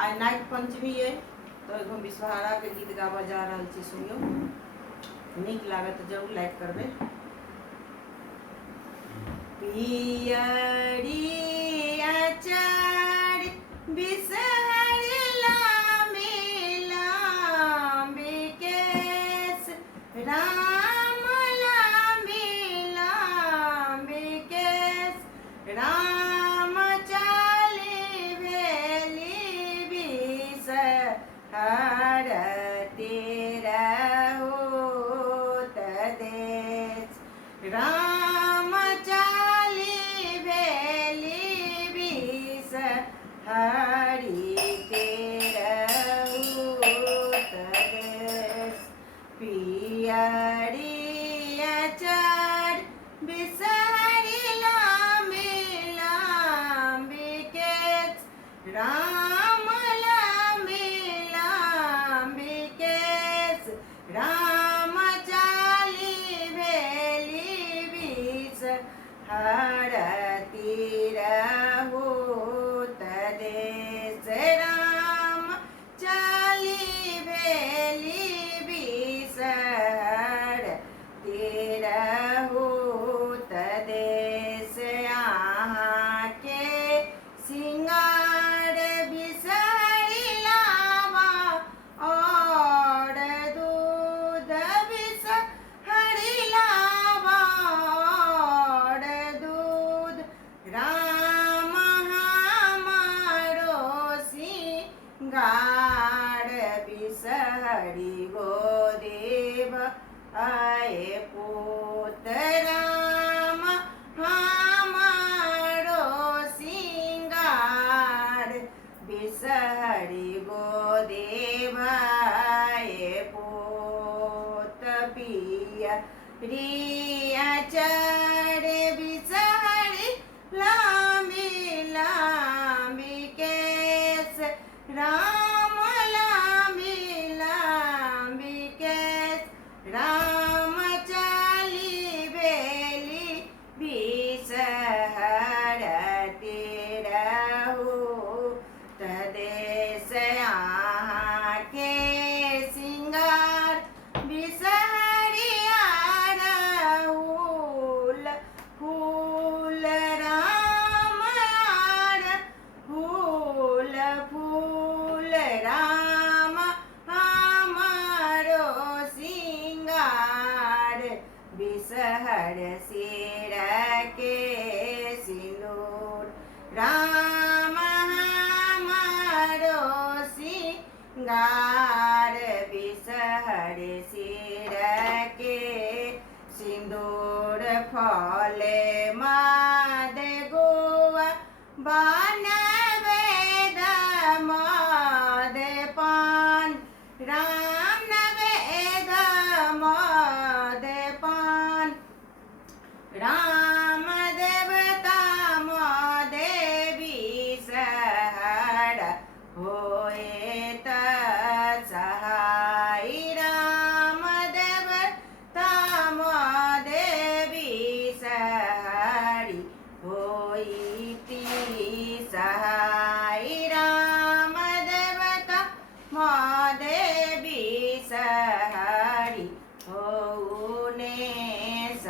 आज नाग पंचमी है तो एगो विषहारा के गीत गावा जा रहा छी, सुनियो। निक लागत तो जरूर लाइक करबे। पियरी आचार बिसहरि लामे लामे केस, राम लामे लामे केस, राम चाली भेली बिसहरति रहुत देश, राम चाली भेली बिसहरति रहुत देश। पियरी आचार बिसहरि लामे लामे केस, राम लामे लामे केस, राम चाली भेली बिसहरति रहुत देश, राम चाली भेली बिसहरति रहुत देश। अहाँ के सिंगार बिसहरि लावा और दूध बिसहरि लावा और दूध, राम हमारो सिंगार बिसहरि गोदेव आए पुत, राम हमारो सिंगार बिसहरि गोदेव आए पुत। पियरी आचार बिसहरि लामे लामे केस, राम लामे लामे केस, राम चाली भेली बिसहरति रहुत देश। अहाँ के सिंगार बिसहरि अड़हुल फूल, राम अड़हुल फूल, राम हमारो सिंगार बिसहर सिर के सिंदूर, राम हमारो सिंगार बिसहर सिर के सिंदूर। फले माद गोवा बान